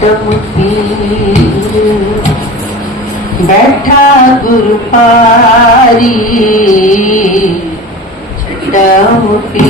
ਤਮਤੀ ਬੈਠਾ ਗੁਰ ਪਾਰੀ ਤਮਤੀ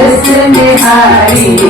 कृष्ण बिहारी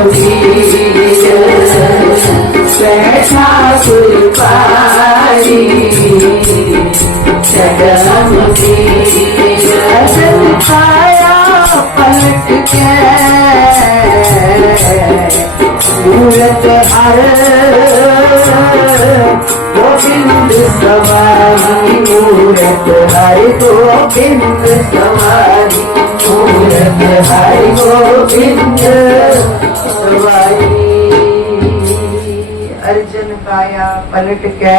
चढ़म पीर बैठा गुरबारी चढ़म पीर खाया पलट के मूरत हर गोविंद सवारी मूरत हर गोविंद सवारी मूरत हर गोविंद सवारी अर्जन काया पलट के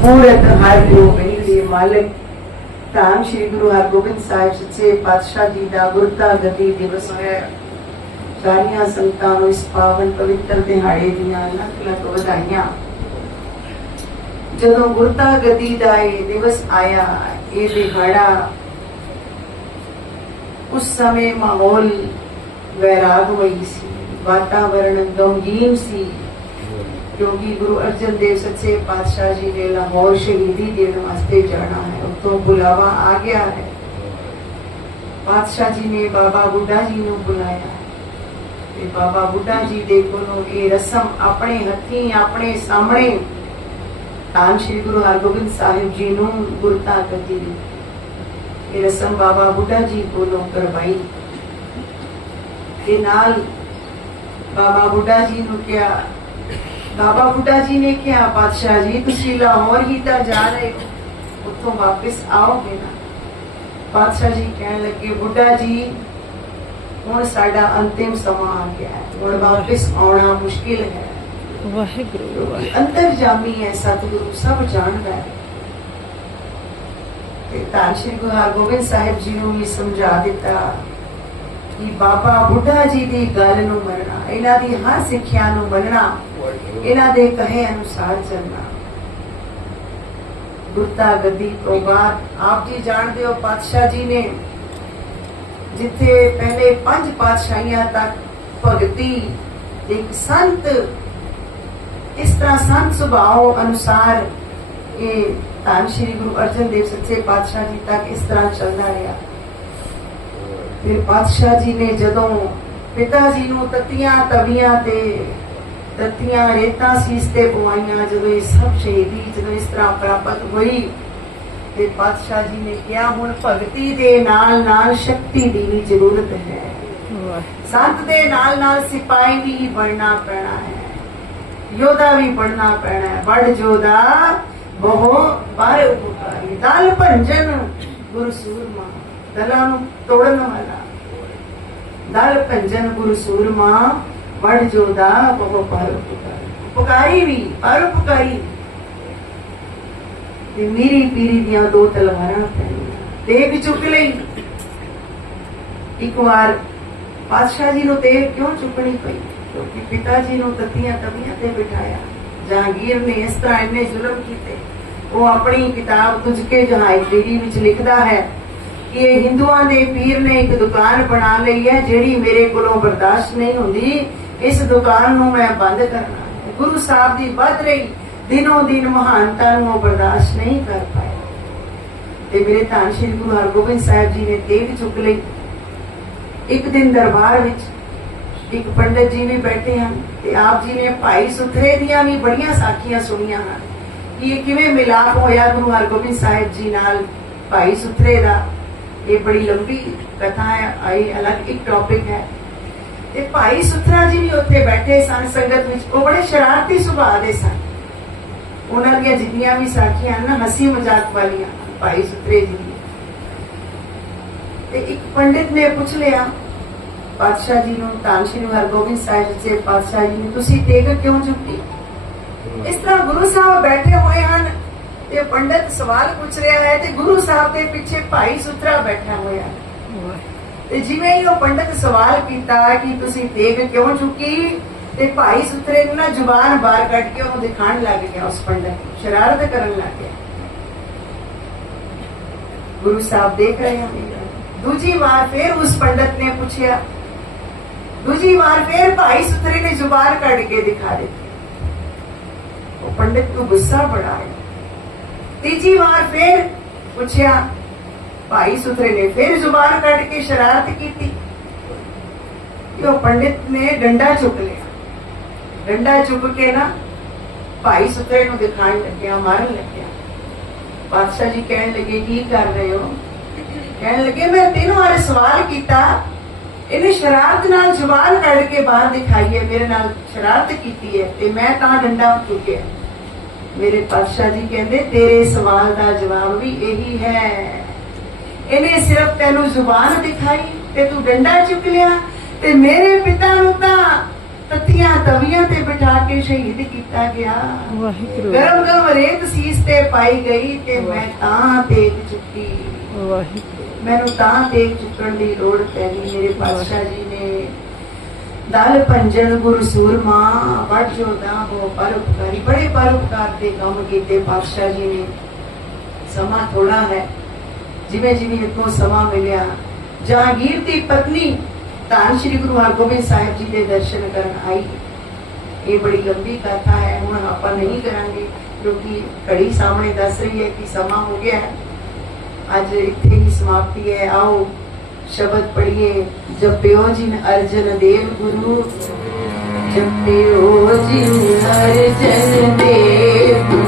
मूरत हर गोविंद ਦੇ ਮਾਲਕ ਧੰਨ ਸ਼੍ਰੀ ਗੁਰੂ ਹਰਗੋਬਿੰਦ ਸਾਹਿਬ ਸੱਚੇ ਪਾਤਸ਼ਾਹ ਜੀ ਦਾ ਗੁਰਤਾ ਗਦੀ ਦਿਵਸ ਹੈ ਸਾਰੀਆਂ ਸੰਗਤਾਂ ਨੂੰ ਇਸ ਪਾਵਨ ਪਵਿੱਤਰ ਦਿਹਾੜੇ ਦੀਆਂ ਲੱਖ ਲੱਖ ਵਧਾਈਆਂ ਜਦੋਂ ਗੁਰਤਾ ਗਦੀ ਦਾ ਇਹ ਦਿਵਸ ਆਇਆ ਇਹ ਦਿਹਾੜਾ ਉਸ ਸਮੇਂ ਮਾਹੌਲ ਵੈਰਾਗ ਹੋਈ ਸੀ ਵਾਤਾਵਰਣ ਗਮਗੀਨ ਸੀ ਕਿਉਂਕਿ ਗੁਰੂ ਅਰਜਨ ਦੇਵ ਸੱਚੇ ਪਾਤਸ਼ਾਹ ਜੀ ਨੇ ਲਾਹੌਰ ਸ਼ਹੀਦੀ ਦੇਣ ਵਾਸਤੇ ਜਾਣਾ ਹੈ ਉਤੋਂ ਬੁਲਾਵਾ ਆ ਗਿਆ ਹੈ ਪਾਤਸ਼ਾਹ ਜੀ ਨੇ ਬਾਬਾ ਬੁੱਢਾ ਜੀ ਨੂੰ ਬੁਲਾਇਆ ਤੇ ਬਾਬਾ ਬੁੱਢਾ ਜੀ ਦੇ ਕੋਲੋਂ ਇਹ ਰਸਮ ਆਪਣੇ ਹੱਥੀਂ ਆਪਣੇ ਸਾਹਮਣੇ ਤਾਂ ਸ਼੍ਰੀ ਗੁਰੂ ਹਰਗੋਬਿੰਦ ਸਾਹਿਬ ਜੀ ਨੂੰ ਗੁਰਤਾ ਗੱਦੀ ਇਹ ਰਸਮ ਬਾਬਾ ਬੁੱਢਾ ਜੀ ਕੋਲੋਂ ਕਰਵਾਈ ਤੇ ਨਾਲ ਬਾਬਾ ਬੁੱਢਾ ਜੀ ਨੂੰ ਕਿਹਾ ਬਾਬਾ ਬੁੱਢਾ ਜੀ ਨੇ ਕਿਹਾ ਪਾਤਸ਼ਾਹ ਜੀ ਤੁਸੀਂ ਲਾਹੌਰ ਹੀ ਤਾਂ ਜਾ ਰਹੇ ਹੋ ਉੱਥੋਂ ਵਾਪਸ ਆਓਗੇ ਨਾ ਪਾਤਸ਼ਾਹ ਜੀ ਕਹਿਣ ਲੱਗੇ ਬੁੱਢਾ ਜੀ ਹੁਣ ਸਾਡਾ ਅੰਤਿਮ ਸਮਾਂ ਆ ਗਿਆ ਹੈ ਹੁਣ ਵਾਪਸ ਆਉਣਾ ਮੁਸ਼ਕਿਲ ਹੈ ਵਾਹਿਗੁਰੂ ਕਿਉਂਕਿ ਅੰਤਰਜਾਮੀ ਹੈ ਸਤਿਗੁਰੂ ਸਭ ਜਾਣਦਾ ਹੈ ਤੇ ਤਾਂ ਸ਼੍ਰੀ ਗੁਰੂ ਹਰਗੋਬਿੰਦ ਸਾਹਿਬ ਜੀ ਨੂੰ ਵੀ ਸਮਝਾ ਦਿੱਤਾ ਕਿ ਬਾਬਾ ਬੁੱਢਾ ਜੀ ਦੀ ਗੱਲ ਨੂੰ ਮੰਨਣਾ ਇਹਨਾਂ ਦੀ ਹਰ ਸਿੱਖਿਆ ਨੂੰ ਮੰਨਣਾ ਇਹਨਾਂ ਦੇ ਕਹੇ ਅਨੁਸਾਰ ਚੱਲਣਾ। ਗੁਰਤਾ ਗੱਦੀ ਤੋਂ ਬਾਅਦ ਆਪ ਜੀ ਜਾਣਦੇ ਹੋ ਪਾਤਸ਼ਾਹ ਜੀ ਨੇ ਜਿੱਥੇ ਪਹਿਲੇ ਪੰਜ ਪਾਤਸ਼ਾਹੀਆਂ ਤੱਕ ਭਗਤੀ ਇੱਕ ਸੰਤ ਇਸ ਤਰ੍ਹਾਂ ਸੰਤ ਸੁਭਾਅ ਅਨੁਸਾਰ ਇਹ ਧੰਨ ਸ਼੍ਰੀ ਗੁਰੂ ਅਰਜਨ ਦੇਵ ਸੱਚੇ ਪਾਤਸ਼ਾਹ ਜੀ ਤੱਕ ਇਸ ਤਰ੍ਹਾਂ ਚੱਲਦਾ ਰਿਹਾ ਫਿਰ ਪਾਤਸ਼ਾਹ ਜੀ ਨੇ ਜਦੋਂ ਪਿਤਾ ਜੀ ਨੂੰ ਤਤੀਆਂ ਤਵੀਆਂ ਤੇ ਤਤੀਆਂ ਰੇਤਾਂ ਸੀਸ ਤੇ ਪਵਾਈਆਂ ਜਦੋਂ ਇਹ ਸਭ ਸ਼ਹੀਦੀ ਜਦੋਂ ਇਸ ਤਰ੍ਹਾਂ ਪ੍ਰਾਪਤ ਹੋਈ ਤੇ ਪਾਤਸ਼ਾਹ ਜੀ ਨੇ ਕਿਹਾ ਹੁਣ ਭਗਤੀ ਦੇ ਨਾਲ ਨਾਲ ਸ਼ਕਤੀ ਦੀ ਵੀ ਜ਼ਰੂਰਤ ਹੈ ਸੰਤ ਦੇ ਨਾਲ ਨਾਲ ਸਿਪਾਹੀ ਵੀ ਬਣਨਾ ਪੈਣਾ ਹੈ ਯੋਧਾ ਵੀ ਬਣਨਾ ਪੈਣਾ ਹੈ ਬੜ ਜੋਦਾ ਬਹੁ ਪਰ ਉਪਕਾਰੀ ਦਲ ਭੰਜਨ ਗੁਰੂ ਸੂਰਮਾ ਦਲਾਂ ਨੂੰ ਤੋੜਨ ਵਾਲਾ ਦਲ ਭੰਜਨ ਗੁਰੂ ਸੂਰਮਾ ਵੜ ਜੋਦਾ ਬਹੁ ਪਰ ਉਪਕਾਰੀ ਉਪਕਾਰੀ ਵੀ ਪਰ ਉਪਕਾਰੀ ਤੇ ਮੇਰੀ ਪੀਰੀ ਦੀਆਂ ਦੋ ਤਲਵਾਰਾਂ ਪੈਣੀਆਂ ਤੇਗ ਚੁੱਕ ਲਈ ਇੱਕ ਵਾਰ ਪਾਤਸ਼ਾਹ ਜੀ ਨੂੰ ਤੇਗ ਕਿਉਂ ਚੁੱਕਣੀ ਪਈ ਕਿਉਂਕਿ ਪਿਤਾ ਜੀ ਨੂੰ ਤਤੀਆਂ ਤਵੀਆਂ ਤੇ ਬਿਠਾਇਆ ਜਹਾਂਗੀਰ ਨੇ ਇਸ ਤਰ੍ਹਾਂ ਇੰਨੇ ਜ਼ੁਲਮ ਕੀਤੇ। ਉਹ ਆਪਣੀ ਕਿਤਾਬ ਤੁਝ ਕੇ ਜਹਾਂਗੀਰੀ ਵਿੱਚ ਲਿਖਦਾ ਹੈ ਕਿ ਇਹ ਹਿੰਦੂਆਂ ਦੇ ਪੀਰ ਨੇ ਇੱਕ ਦੁਕਾਨ ਬਣਾ ਲਈ ਹੈ ਜਿਹੜੀ ਮੇਰੇ ਕੋਲੋਂ ਬਰਦਾਸ਼ਤ ਨਹੀਂ ਹੁੰਦੀ। ਇਸ ਦੁਕਾਨ ਨੂੰ ਮੈਂ ਬੰਦ ਕਰਨਾ ਗੁਰੂ ਸਾਹਿਬ ਦੀ ਵੱਧ ਰਹੀ ਦਿਨੋਂ ਦਿਨ ਮਹਾਨਤਾ ਨੂੰ ਬਰਦਾਸ਼ਤ ਨਹੀਂ ਕਰ ਪਾਇਆ। ਤੇ ਮੇਰੇ ਧੰਨ ਸ਼੍ਰੀ ਗੁਰੂ ਹਰਗੋਬਿੰਦ ਸਾਹਿਬ ਜੀ ਨੇ ਤੇਗ ਚੁੱਕ ਲਈ। ਇੱਕ ਦਿਨ ਦਰਬਾਰ ਵਿੱਚ ਇੱਕ ਪੰਡਤ ਜੀ ਵੀ ਬੈਠੇ ਹਨ ਤੇ ਆਪ ਜੀ ਨੇ ਭਾਈ ਸੁਥਰੇ ਦੀਆਂ ਵੀ ਬੜੀਆਂ ਸਾਖੀਆਂ ਸੁਣੀਆਂ ਹਨ ਕਿ ਇਹ ਕਿਵੇਂ ਮਿਲਾਪ ਹੋਇਆ ਗੁਰੂ ਹਰਗੋਬਿੰਦ ਸਾਹਿਬ ਜੀ ਨਾਲ ਭਾਈ ਸੁਥਰੇ ਦਾ ਇਹ ਬੜੀ ਲੰਬੀ ਕਥਾ ਹੈ ਆਈ ਅਲੱਗ ਇੱਕ ਟੌਪਿਕ ਹੈ ਤੇ ਭਾਈ ਸੁਥਰਾ ਜੀ ਵੀ ਉੱਥੇ ਬੈਠੇ ਸਨ ਸੰਗਤ ਵਿੱਚ ਉਹ ਬੜੇ ਸ਼ਰਾਰਤੀ ਸੁਭਾਅ ਦੇ ਸਨ ਉਹਨਾਂ ਦੀਆਂ ਜਿੰਨੀਆਂ ਵੀ ਸਾਖੀਆਂ ਹਨ ਨਾ ਹਸੀ ਮਜ਼ਾਕ ਵਾਲੀਆਂ ਭਾਈ ਸੁਥਰੇ ਜੀ ਦੀਆਂ ਤੇ ਇੱਕ ਪੰਡਿਤ ਨੇ ਪੁੱਛ ਲਿਆ ਪਾਤਸ਼ਾਹ ਜੀ ਨੂੰ ਤਾਂ ਸ਼੍ਰੀ ਹਰਗੋਬਿੰਦ ਸਾਹਿਬ ਜੀ ਪਾਤਸ਼ਾਹ ਜੀ ਨੂੰ ਤੁਸੀਂ ਤੇਗ ਕਿਉਂ ਚੁੱਕੀ ਇਸ ਤਰ੍ਹਾਂ ਗੁਰੂ ਸਾਹਿਬ ਬੈਠੇ ਹੋਏ ਹਨ ਤੇ ਪੰਡਤ ਸਵਾਲ ਪੁੱਛ ਰਿਹਾ ਹੈ ਤੇ ਗੁਰੂ ਸਾਹਿਬ ਦੇ ਪਿੱਛੇ ਭਾਈ ਸੁਥਰਾ ਬੈਠਾ ਹੋਇਆ। ਤੇ ਜਿਵੇਂ ਹੀ ਉਹ ਪੰਡਤ ਸਵਾਲ ਕੀਤਾ ਕਿ ਤੁਸੀਂ ਦੇਖ ਕਿਉਂ ਚੁੱਕੀ ਤੇ ਭਾਈ ਸੁਥਰੇ ਨੇ ਨਾ ਜ਼ੁਬਾਨ ਬਾਹਰ ਕੱਢ ਕੇ ਉਹਨੂੰ ਦਿਖਾਣ ਲੱਗ ਗਿਆ ਉਸ ਪੰਡਤ ਨੂੰ ਸ਼ਰਾਰਤ ਕਰਨ ਲੱਗ ਗਿਆ। ਗੁਰੂ ਸਾਹਿਬ ਦੇਖ ਰਹੇ ਹਨ। ਦੂਜੀ ਵਾਰ ਫਿਰ ਉਸ ਪੰਡਤ ਨੇ ਪੁੱਛਿਆ दूसरी बार फिर भाई सुथरे ने जुबार कट के दिखा दी। तो पंडित को गुस्सा बढ़ा है तीजी बार फिर पूछा, भाई सुथरे ने फिर ज़ुबान कट के शरारत की थी तो पंडित ने डंडा चुक लिया। डंडा चुक के ना भाई सुथरे को दिखाने लगे मारन लग्या। बादशाह जी कह लगे, की कर रहे हो? कह लगे, मैं तीन बार सवाल किया ਇਹਨੇ ਸ਼ਰਾਰਤ ਨਾਲ ਜ਼ੁਬਾਨ ਕੱਢ ਕੇ ਬਾਹਰ ਦਿਖਾਈ ਹੈ ਮੇਰੇ ਨਾਲ ਸ਼ਰਾਰਤ ਕੀਤੀ ਹੈ ਤੇ ਮੈਂ ਤਾਂ ਡੰਡਾ ਚੁੱਕਿਆ ਮੇਰੇ ਪਾਤਸ਼ਾਹ ਜੀ ਕਹਿੰਦੇ ਤੇਰੇ ਸਵਾਲ ਦਾ ਜਵਾਬ ਵੀ ਇਹੀ ਹੈ। ਇਹਨੇ ਸਿਰਫ ਤੈਨੂੰ ਜ਼ੁਬਾਨ ਦਿਖਾਈ ਤੇ ਤੂੰ ਡੰਡਾ ਚੁੱਕ ਲਿਆ ਤੇ ਮੇਰੇ ਪਿਤਾ ਨੂੰ ਤਾਂ ਤੱਤੀਆਂ ਤਵੀਆਂ ਤੇ ਬਿਠਾ ਕੇ ਸ਼ਹੀਦ ਕੀਤਾ ਗਿਆ। ਵਾਹਿਗੁਰੂ। ਗਰਮ ਗਰਮ ਰੇਤ ਸੀਸ ਤੇ ਪਾਈ ਗਈ ਤੇ ਮੈਂ ਤਾਂ ਤੇਗ ਚੁੱਕੀ। ਵਾਹਿਗੁਰੂ। ਮੈਨੂੰ ਤਾਂ ਦੇਖ ਚੁੱਕਣ ਦੀ ਲੋੜ ਪੈ ਗਈ। ਮੇਰੇ ਪਾਤਸ਼ਾਹ ਜੀ ਨੇ ਦਲ ਪੰਜਨ ਗੁਰ ਸੂਰਮਾ ਵਟ ਜੋਦਾ ਹੋ ਪਰਉਪਕਾਰੀ ਬੜੇ ਪਰਉਪਕਾਰ ਦੇ ਕੰਮ ਕੀਤੇ ਪਾਤਸ਼ਾਹ ਜੀ ਨੇ। ਸਮਾਂ ਥੋੜਾ ਹੈ। ਜਿਵੇਂ ਜਿਵੇਂ ਇਤੋਂ ਸਮਾਂ ਮਿਲਿਆ, ਜਹਾਂਗੀਰ ਦੀ ਪਤਨੀ ਧੰਨ ਸ਼੍ਰੀ ਗੁਰੂ ਹਰਗੋਬਿੰਦ ਸਾਹਿਬ ਜੀ ਦੇ ਦਰਸ਼ਨ ਕਰਨ ਆਈ। ਇਹ ਬੜੀ ਲੰਬੀ ਕਥਾ ਹੈ। ਹੁਣ ਆਪਾਂ ਨਹੀਂ ਕਰਾਂਗੇ, ਕਿਉਂਕਿ ਘੜੀ ਸਾਹਮਣੇ ਦੱਸ ਰਹੀ ਹੈ ਕਿ ਸਮਾਂ ਹੋ ਗਿਆ ਹੈ। ਅੱਜ ਇੱਥੇ ਹੀ ਸਮਾਪਤੀ ਹੈ ਆਓ ਸ਼ਬਦ ਪੜ੍ਹੀਏ ਜਪਿਓ ਜਿਨ ਅਰਜਨ ਦੇਵ ਗੁਰੂ ਜਪਿਓ ਜਿਨ ਅਰਜਨ ਦੇਵ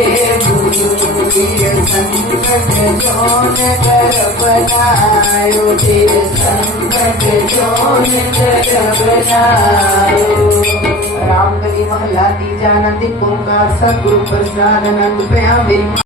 जोन कर बनायो तेरे संकट जोन कर बनायो राम कली महला तीजा नंदी पुंगा सगुरु प्रसाद नंद पया मेरी